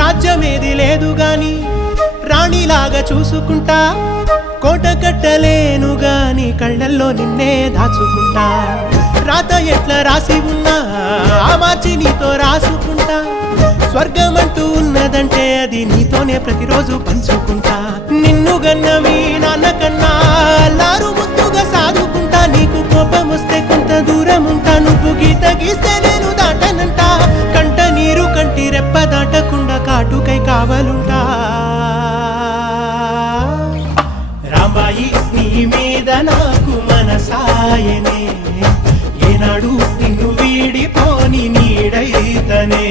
రాజ్యమేది లేదు గాని రాణిలాగా చూసుకుంటా, కోట కట్టలేను గాని కళ్ళల్లో నిన్నే దాచుకుంటా. రాత ఎట్లా రాసి ఉన్నా ఆ మార్చి నీతో రాసుకుంటా. స్వర్గమంటూ ఉన్నదంటే అది నీతోనే ప్రతిరోజు పంచుకుంటా. నిన్ను గన్న మీ నాన్న కన్నా అల్లారు ముద్దుగా సాదుకుంటా. నీకు కోపం వస్తే కొంత దూరం ఉంటా, నువ్వు గీత గీస్తే నేను దాటనంట. కంట నీరు కంటి రెప్ప దాటకుండా కాటుకై కావలుంటా. రాంబాయి నీ మీద నాకు మనసాయనే, ఏనాడు నిన్ను వీడిపోని నీడైతనే.